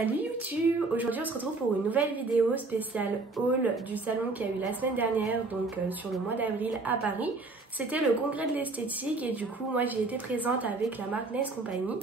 Salut YouTube! Aujourd'hui on se retrouve pour une nouvelle vidéo spéciale haul du salon qui a eu la semaine dernière, donc sur le mois d'avril à Paris. C'était le congrès de l'esthétique et du coup moi j'ai été présente avec la marque Nails Company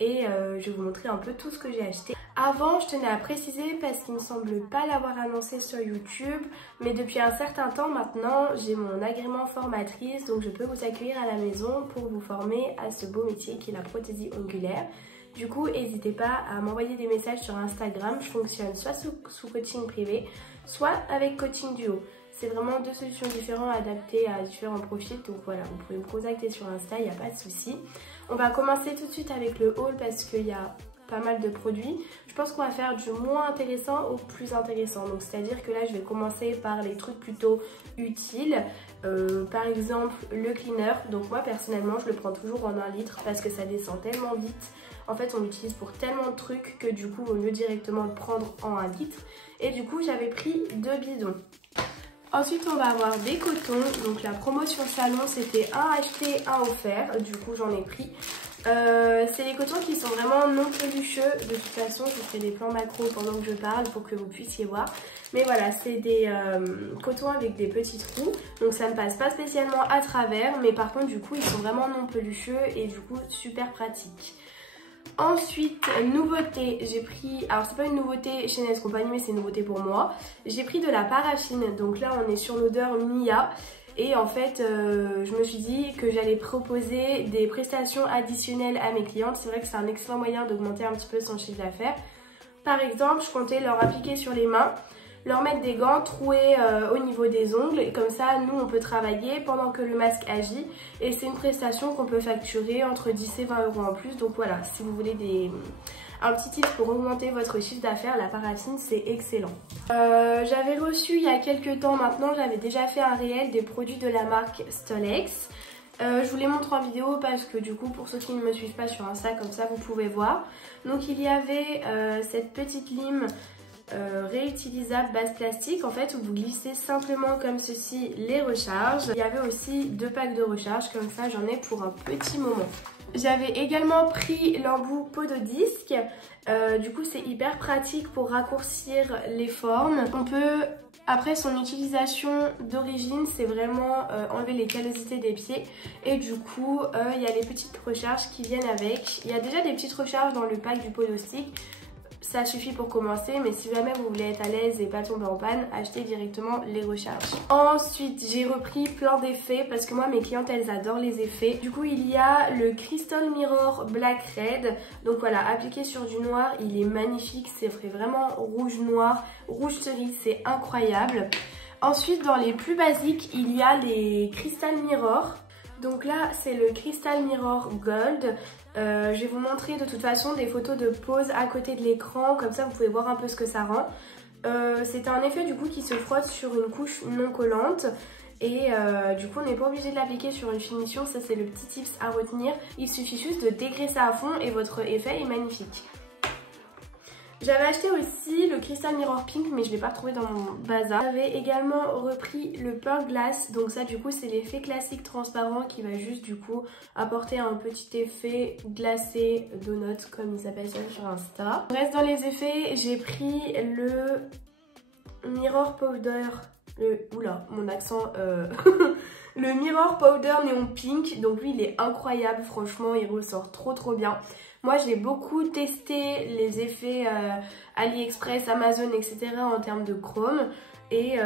et je vais vous montrer un peu tout ce que j'ai acheté. Avant je tenais à préciser parce qu'il me semble pas l'avoir annoncé sur YouTube, mais depuis un certain temps maintenant j'ai mon agrément formatrice, donc je peux vous accueillir à la maison pour vous former à ce beau métier qui est la prothésie ongulaire. Du coup, n'hésitez pas à m'envoyer des messages sur Instagram. Je fonctionne soit sous coaching privé, soit avec coaching duo. C'est vraiment deux solutions différentes adaptées à différents profils. Donc voilà, vous pouvez me contacter sur Insta, il n'y a pas de souci. On va commencer tout de suite avec le haul parce qu'il y a pas mal de produits. Je pense qu'on va faire du moins intéressant au plus intéressant. Donc c'est-à-dire que là, je vais commencer par les trucs plutôt utiles. Par exemple, le cleaner. Donc moi, personnellement, je le prends toujours en 1 litre parce que ça descend tellement vite. En fait, on l'utilise pour tellement de trucs que du coup, il vaut mieux directement le prendre en 1 litre. Et du coup, j'avais pris 2 bidons. Ensuite, on va avoir des cotons. Donc la promotion salon, c'était un acheté, un offert. Du coup, j'en ai pris. C'est les cotons qui sont vraiment non pelucheux. De toute façon, je fais des plans macro pendant que je parle pour que vous puissiez voir. Mais voilà, c'est des cotons avec des petits trous. Donc ça ne passe pas spécialement à travers. Mais par contre, du coup, ils sont vraiment non pelucheux et du coup, super pratiques. Ensuite, nouveauté, j'ai pris, alors c'est pas une nouveauté chez Nails Company mais c'est une nouveauté pour moi. J'ai pris de la paraffine, donc là on est sur l'odeur Mia. Et en fait, je me suis dit que j'allais proposer des prestations additionnelles à mes clientes. C'est vrai que c'est un excellent moyen d'augmenter un petit peu son chiffre d'affaires. Par exemple, je comptais leur appliquer sur les mains, leur mettre des gants troués au niveau des ongles. Et comme ça, nous, on peut travailler pendant que le masque agit. Et c'est une prestation qu'on peut facturer entre 10 et 20 euros en plus. Donc voilà, si vous voulez un petit tip pour augmenter votre chiffre d'affaires, la paraffine, c'est excellent. J'avais reçu il y a quelques temps maintenant, j'avais déjà fait un réel des produits de la marque Stolex. Je vous les montre en vidéo parce que du coup pour ceux qui ne me suivent pas sur Insta, comme ça vous pouvez voir. Donc il y avait cette petite lime réutilisable base plastique en fait où vous glissez simplement comme ceci les recharges. Il y avait aussi 2 packs de recharge, comme ça j'en ai pour un petit moment. J'avais également pris l'embout peau de disque, du coup c'est hyper pratique pour raccourcir les formes. On peut, après son utilisation d'origine, c'est vraiment enlever les callosités des pieds et du coup il y a les petites recharges qui viennent avec. Il y a déjà des petites recharges dans le pack du Podostic. Ça suffit pour commencer, mais si jamais vous voulez être à l'aise et pas tomber en panne, achetez directement les recharges. Ensuite, j'ai repris plein d'effets parce que moi, mes clientes, elles adorent les effets. Du coup, il y a le Crystal Mirror Black Red. Donc voilà, appliqué sur du noir, il est magnifique. C'est vraiment rouge-noir, rouge cerise, c'est incroyable. Ensuite, dans les plus basiques, il y a les Crystal Mirror. Donc là, c'est le Crystal Mirror Gold. Je vais vous montrer de toute façon des photos de pose à côté de l'écran, comme ça vous pouvez voir un peu ce que ça rend. C'est un effet du coup qui se frotte sur une couche non collante et du coup on n'est pas obligé de l'appliquer sur une finition, ça c'est le petit tips à retenir. Il suffit juste de dégraisser à fond et votre effet est magnifique. J'avais acheté aussi le Crystal Mirror Pink mais je ne l'ai pas retrouvé dans mon bazar. J'avais également repris le Pearl Glass, donc ça du coup c'est l'effet classique transparent qui va juste du coup apporter un petit effet glacé donut comme il s'appelle ça sur Insta. On reste dans les effets, j'ai pris le Mirror Powder, oula mon accent le Mirror Powder Neon Pink, donc lui il est incroyable, franchement il ressort trop bien. Moi j'ai beaucoup testé les effets AliExpress, Amazon etc en termes de chrome et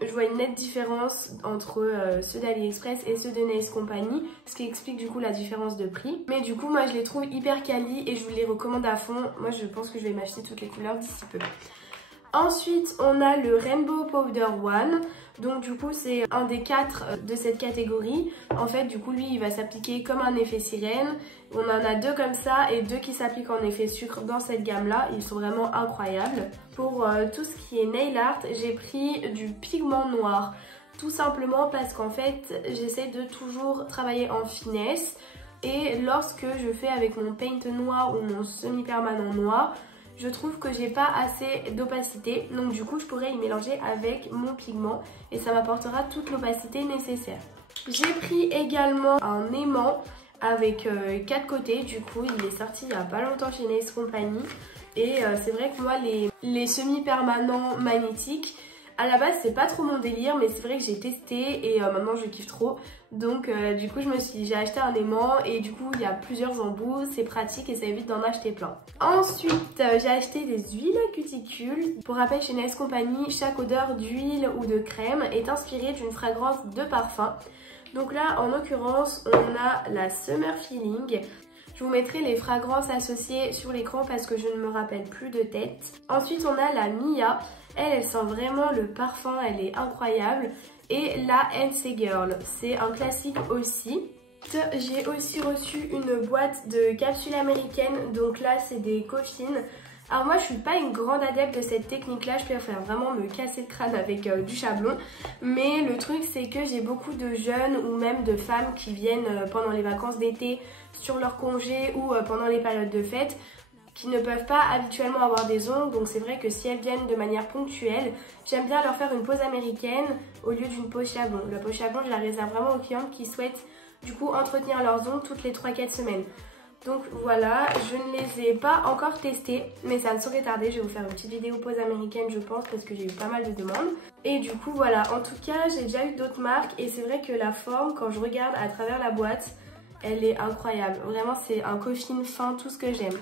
je vois une nette différence entre ceux d'AliExpress et ceux de Nails Company, ce qui explique du coup la différence de prix. Mais du coup moi je les trouve hyper quali et je vous les recommande à fond. Moi je pense que je vais m'acheter toutes les couleurs d'ici peu. Ensuite, on a le Rainbow Powder One. Donc du coup, c'est un des 4 de cette catégorie. En fait, du coup, lui, il va s'appliquer comme un effet sirène. On en a 2 comme ça et 2 qui s'appliquent en effet sucre dans cette gamme-là. Ils sont vraiment incroyables. Pour tout ce qui est nail art, j'ai pris du pigment noir. Tout simplement parce qu'en fait, j'essaie de toujours travailler en finesse. Et lorsque je fais avec mon paint noir ou mon semi-permanent noir, je trouve que j'ai pas assez d'opacité, donc du coup je pourrais y mélanger avec mon pigment et ça m'apportera toute l'opacité nécessaire. J'ai pris également un aimant avec 4 côtés, du coup il est sorti il y a pas longtemps chez Nails Company. Et c'est vrai que moi les semi-permanents magnétiques, à la base c'est pas trop mon délire, mais c'est vrai que j'ai testé et maintenant je kiffe trop. Donc du coup j'ai acheté un aimant et du coup il y a plusieurs embouts, c'est pratique et ça évite d'en acheter plein. Ensuite j'ai acheté des huiles à cuticule. Pour rappel, chez Nice Company, chaque odeur d'huile ou de crème est inspirée d'une fragrance de parfum. Donc là en l'occurrence on a la Summer Feeling. Je vous mettrai les fragrances associées sur l'écran parce que je ne me rappelle plus de tête. Ensuite on a la Mia. Elle sent vraiment le parfum, elle est incroyable. Et la NC Girl, c'est un classique aussi. J'ai aussi reçu une boîte de capsules américaines. Donc là c'est des coffines. Alors moi je suis pas une grande adepte de cette technique là, je préfère vraiment me casser le crâne avec du chablon. Mais le truc c'est que j'ai beaucoup de jeunes ou même de femmes qui viennent pendant les vacances d'été, sur leurs congés ou pendant les périodes de fête, qui ne peuvent pas habituellement avoir des ongles. Donc c'est vrai que si elles viennent de manière ponctuelle, j'aime bien leur faire une pose américaine au lieu d'une pose chablon. La pose chablon je la réserve vraiment aux clientes qui souhaitent du coup entretenir leurs ongles toutes les 3-4 semaines. Donc voilà, je ne les ai pas encore testés, mais ça ne saurait tarder. Je vais vous faire une petite vidéo pose américaine je pense parce que j'ai eu pas mal de demandes. Et du coup voilà, en tout cas j'ai déjà eu d'autres marques et c'est vrai que la forme, quand je regarde à travers la boîte, elle est incroyable. Vraiment c'est un coffin fin, tout ce que j'aime.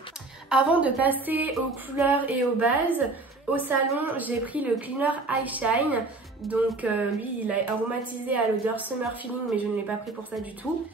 Avant de passer aux couleurs et aux bases, au salon j'ai pris le Cleaner Eye Shine. Donc lui il est aromatisé à l'odeur Summer Feeling, mais je ne l'ai pas pris pour ça du tout.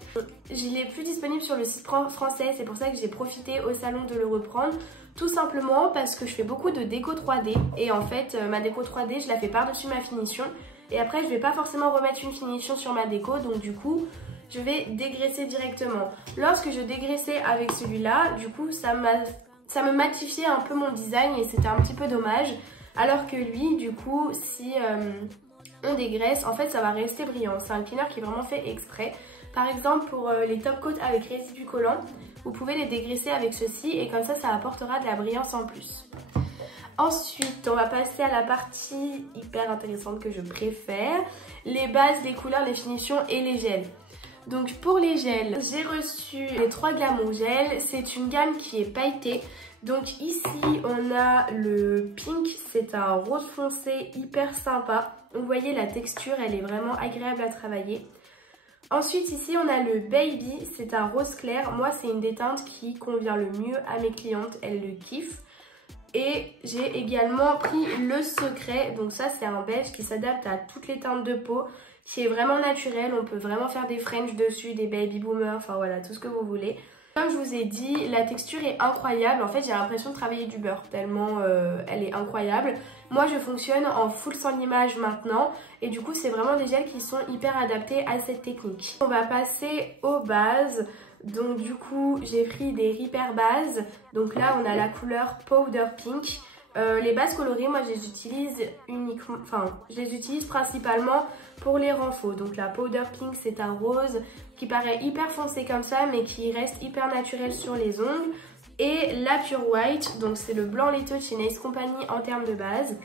Il n'est plus disponible sur le site français, c'est pour ça que j'ai profité au salon de le reprendre. Tout simplement parce que je fais beaucoup de déco 3D et en fait ma déco 3D je la fais par-dessus ma finition. Et après je vais pas forcément remettre une finition sur ma déco, donc du coup je vais dégraisser directement. Lorsque je dégraissais avec celui-là, du coup ça me matifiait un peu mon design et c'était un petit peu dommage. Alors que lui, du coup, si on dégraisse, en fait ça va rester brillant. C'est un cleaner qui est vraiment fait exprès. Par exemple pour les top coats avec résidus collants, vous pouvez les dégraisser avec ceci et comme ça apportera de la brillance en plus. Ensuite, on va passer à la partie hyper intéressante que je préfère. Les bases, les couleurs, les finitions et les gels. Donc pour les gels, j'ai reçu les 3 Glamour Gel. C'est une gamme qui est pailletée. Donc ici on a le pink, c'est un rose foncé hyper sympa. Vous voyez la texture, elle est vraiment agréable à travailler. Ensuite ici on a le baby, c'est un rose clair. Moi c'est une des teintes qui convient le mieux à mes clientes, elles le kiffent. Et j'ai également pris le secret, donc ça c'est un beige qui s'adapte à toutes les teintes de peau, qui est vraiment naturel. On peut vraiment faire des French dessus, des baby boomers, enfin voilà, tout ce que vous voulez. Comme je vous ai dit, la texture est incroyable. En fait, j'ai l'impression de travailler du beurre tellement elle est incroyable. Moi, je fonctionne en full sans limage maintenant. Et du coup, c'est vraiment des gels qui sont hyper adaptés à cette technique. On va passer aux bases. Donc du coup, j'ai pris des Repair bases. Donc là, on a la couleur Powder Pink. Les bases colorées, moi, je les utilise principalement pour les renfaux. Donc la Powder Pink, c'est un rose qui paraît hyper foncé comme ça, mais qui reste hyper naturel sur les ongles. Et la Pure White, donc c'est le blanc laiteux de chez Nice Company en termes de base.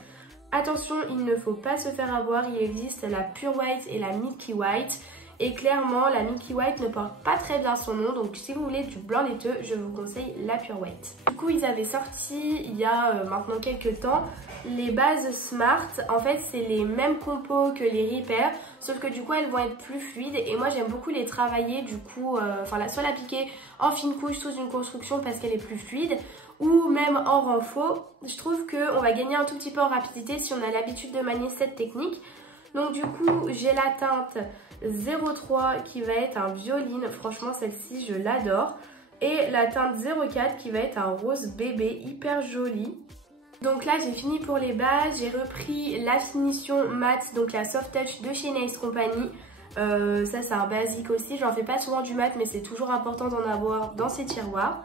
Attention, il ne faut pas se faire avoir, il existe la Pure White et la Milky White. Et clairement, la Milky White ne porte pas très bien son nom, donc si vous voulez du blanc laiteux, je vous conseille la Pure White. Du coup, ils avaient sorti il y a maintenant quelques temps les bases Smart. En fait, c'est les mêmes compos que les Repair, sauf que du coup, elles vont être plus fluides. Et moi, j'aime beaucoup les travailler, du coup, soit l'appliquer en fine couche sous une construction parce qu'elle est plus fluide, ou même en renfort. Je trouve qu'on va gagner un tout petit peu en rapidité si on a l'habitude de manier cette technique. Donc du coup, j'ai la teinte 03 qui va être un violine, franchement celle-ci je l'adore. Et la teinte 04 qui va être un rose bébé, hyper joli. Donc là j'ai fini pour les bases, j'ai repris la finition mat, donc la Soft Touch de chez Nice Company. Ça c'est un basique aussi, j'en fais pas souvent du mat mais c'est toujours important d'en avoir dans ces tiroirs.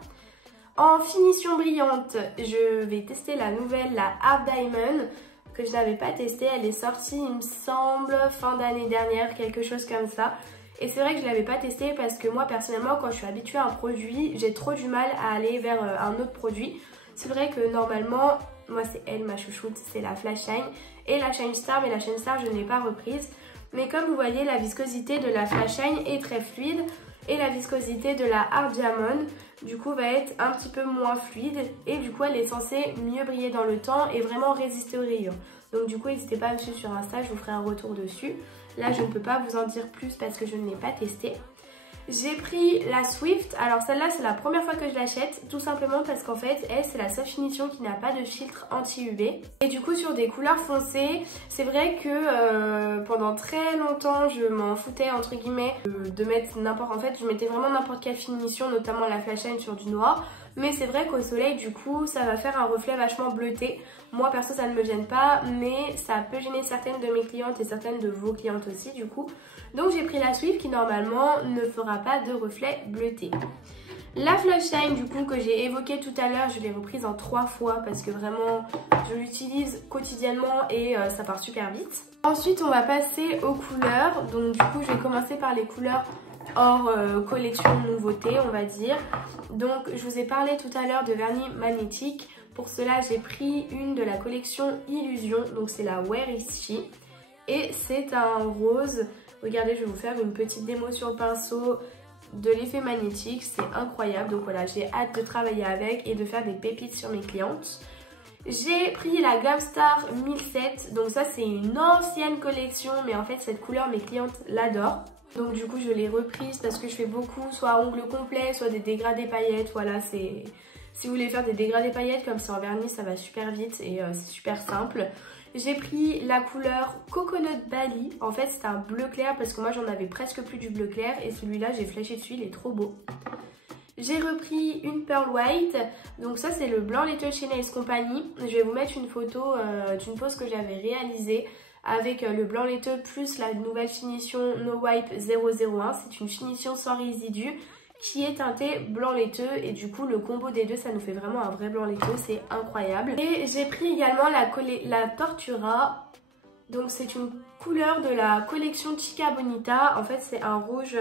En finition brillante, je vais tester la nouvelle, la Half Diamond, que je n'avais pas testée. Elle est sortie, il me semble, fin d'année dernière, quelque chose comme ça. Et c'est vrai que je ne l'avais pas testée parce que moi, personnellement, quand je suis habituée à un produit, j'ai trop du mal à aller vers un autre produit. C'est vrai que normalement, moi c'est elle, ma chouchoute, c'est la Flash Shine et la Shine Star, mais la Shine Star, je ne l'ai pas reprise. Mais comme vous voyez, la viscosité de la Flash Shine est très fluide. et la viscosité de la Art Diamond du coup va être un petit peu moins fluide et du coup elle est censée mieux briller dans le temps et vraiment résister aux rayures. Donc du coup n'hésitez pas à me suivre sur Insta, je vous ferai un retour dessus. Là je ne peux pas vous en dire plus parce que je ne l'ai pas testé. J'ai pris la Swift, alors celle-là c'est la première fois que je l'achète, tout simplement parce qu'en fait elle c'est la seule finition qui n'a pas de filtre anti-UV. Et du coup sur des couleurs foncées, c'est vrai que pendant très longtemps je m'en foutais entre guillemets de mettre n'importe, en fait je mettais vraiment n'importe quelle finition, notamment la flash line sur du noir. Mais c'est vrai qu'au soleil du coup ça va faire un reflet vachement bleuté. Moi perso ça ne me gêne pas, mais ça peut gêner certaines de mes clientes et certaines de vos clientes aussi du coup. Donc j'ai pris la Swift qui normalement ne fera pas de reflet bleuté. La Flush Shine du coup que j'ai évoquée tout à l'heure, je l'ai reprise en 3 fois parce que vraiment je l'utilise quotidiennement et ça part super vite. Ensuite on va passer aux couleurs, donc du coup je vais commencer par les couleurs hors collection nouveauté on va dire. Donc je vous ai parlé tout à l'heure de vernis magnétique. Pour cela j'ai pris une de la collection Illusion, donc c'est la Where Is She et c'est un rose. Regardez, je vais vous faire une petite démo sur le pinceau de l'effet magnétique, c'est incroyable. Donc voilà, j'ai hâte de travailler avec et de faire des pépites sur mes clientes. J'ai pris la Glam Star 1007, donc ça c'est une ancienne collection, mais en fait cette couleur mes clientes l'adorent. Donc du coup je l'ai reprise parce que je fais beaucoup, soit ongles complets, soit des dégradés paillettes, voilà c'est... Si vous voulez faire des dégradés paillettes comme c'est en vernis, ça va super vite et c'est super simple. J'ai pris la couleur Coconut Bali. En fait, c'est un bleu clair parce que moi, j'en avais presque plus du bleu clair. Et celui-là, j'ai flashé dessus, il est trop beau. J'ai repris une Pearl White. Donc ça, c'est le blanc laiteux chez Nails Company. Je vais vous mettre une photo d'une pose que j'avais réalisée avec le blanc laiteux plus la nouvelle finition No Wipe 001. C'est une finition sans résidus qui est teinté blanc laiteux et du coup le combo des deux ça nous fait vraiment un vrai blanc laiteux, c'est incroyable. Et j'ai pris également la Tortura, donc c'est une couleur de la collection Chica Bonita. En fait c'est un rouge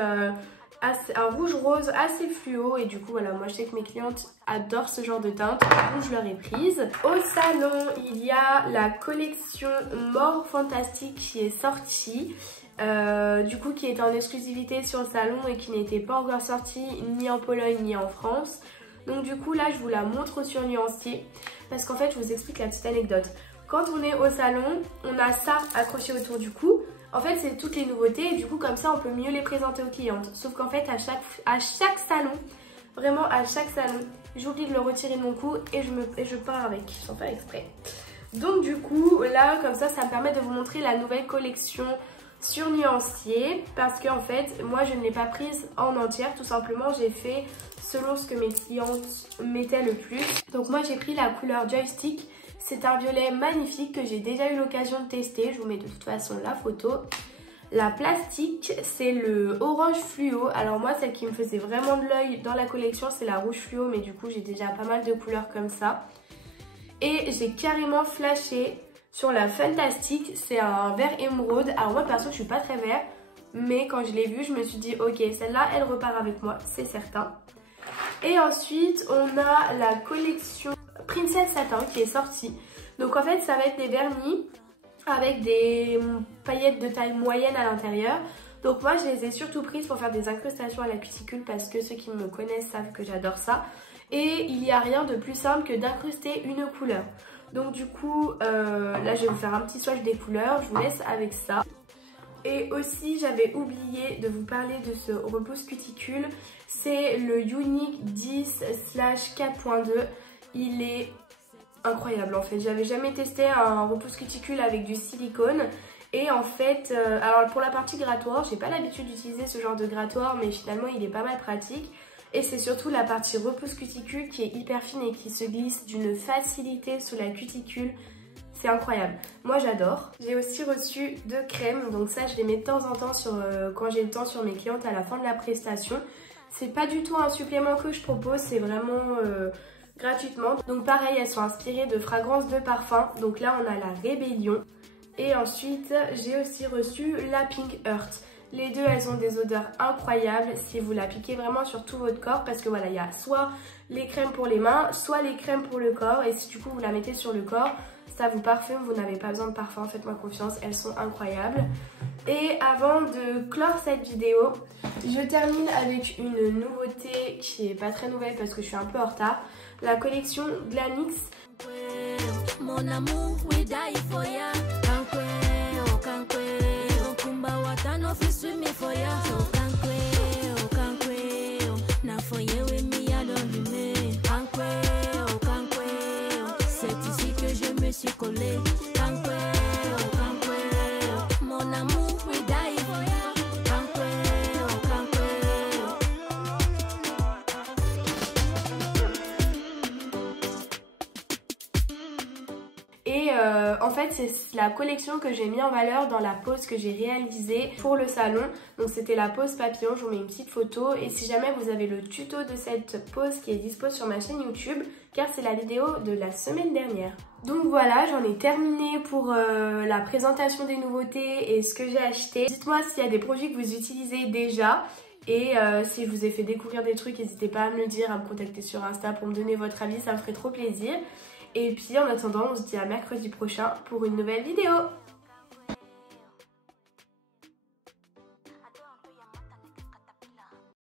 rose assez fluo et du coup voilà, moi je sais que mes clientes adorent ce genre de teinte, donc je leur ai prise. Au salon il y a la collection More Fantastic qui est sortie. Du coup qui est en exclusivité sur le salon et qui n'était pas encore sortie ni en Pologne ni en France. Donc du coup là je vous la montre sur nuancier parce qu'en fait je vous explique la petite anecdote. Quand on est au salon on a ça accroché autour du cou. En fait c'est toutes les nouveautés et du coup comme ça on peut mieux les présenter aux clientes. Sauf qu'en fait à chaque salon, vraiment à chaque salon, j'oublie de le retirer de mon cou et je pars avec sans faire exprès. Donc du coup là comme ça me permet de vous montrer la nouvelle collection sur nuancier parce que en fait moi je ne l'ai pas prise en entière, tout simplement j'ai fait selon ce que mes clientes mettaient le plus. Donc moi j'ai pris la couleur Joystick, c'est un violet magnifique que j'ai déjà eu l'occasion de tester, je vous mets de toute façon la photo. La Plastique c'est le orange fluo, alors moi celle qui me faisait vraiment de l'œil dans la collection c'est la rouge fluo, mais du coup j'ai déjà pas mal de couleurs comme ça. Et j'ai carrément flashé sur la Fantastic, c'est un vert émeraude. Alors moi perso je suis pas très vert, mais quand je l'ai vu je me suis dit ok celle-là elle repart avec moi, c'est certain. Et ensuite on a la collection Princess Satin qui est sortie. Donc en fait ça va être des vernis avec des paillettes de taille moyenne à l'intérieur. Donc moi je les ai surtout prises pour faire des incrustations à la cuticule parce que ceux qui me connaissent savent que j'adore ça. Et il n'y a rien de plus simple que d'incruster une couleur. Donc du coup, là je vais vous faire un petit swatch des couleurs, je vous laisse avec ça. Et aussi j'avais oublié de vous parler de ce repousse cuticule, c'est le Unique 10/4.2, il est incroyable en fait. J'avais jamais testé un repousse cuticule avec du silicone. Et en fait, alors pour la partie grattoir, j'ai pas l'habitude d'utiliser ce genre de grattoir, mais finalement il est pas mal pratique. Et c'est surtout la partie repousse cuticule qui est hyper fine et qui se glisse d'une facilité sous la cuticule. C'est incroyable. Moi j'adore. J'ai aussi reçu 2 crèmes. Donc ça je les mets de temps en temps quand j'ai le temps sur mes clientes à la fin de la prestation. C'est pas du tout un supplément que je propose. C'est vraiment gratuitement. Donc pareil, elles sont inspirées de fragrances de parfum. Donc là on a la Rébellion. Et ensuite j'ai aussi reçu la Pink Heart. Les deux elles ont des odeurs incroyables si vous l'appliquez vraiment sur tout votre corps, parce que voilà, il y a soit les crèmes pour les mains, soit les crèmes pour le corps, et si du coup vous la mettez sur le corps, ça vous parfume, vous n'avez pas besoin de parfum, faites-moi confiance, elles sont incroyables. Et avant de clore cette vidéo, je termine avec une nouveauté qui est pas très nouvelle parce que je suis un peu en retard. La collection Glamix. Mon amour, we die for ya. C'est ici que je me suis collée. Mon amour, we die for ya. Et en fait c'est la collection que j'ai mis en valeur dans la pose que j'ai réalisée pour le salon. Donc c'était la pose papillon, je vous mets une petite photo. Et si jamais vous avez le tuto de cette pose qui est dispo sur ma chaîne YouTube, car c'est la vidéo de la semaine dernière. Donc voilà, j'en ai terminé pour la présentation des nouveautés et ce que j'ai acheté. Dites-moi s'il y a des produits que vous utilisez déjà. Et si je vous ai fait découvrir des trucs, n'hésitez pas à me le dire, à me contacter sur Insta pour me donner votre avis, ça me ferait trop plaisir. Et puis en attendant, on se dit à mercredi prochain pour une nouvelle vidéo.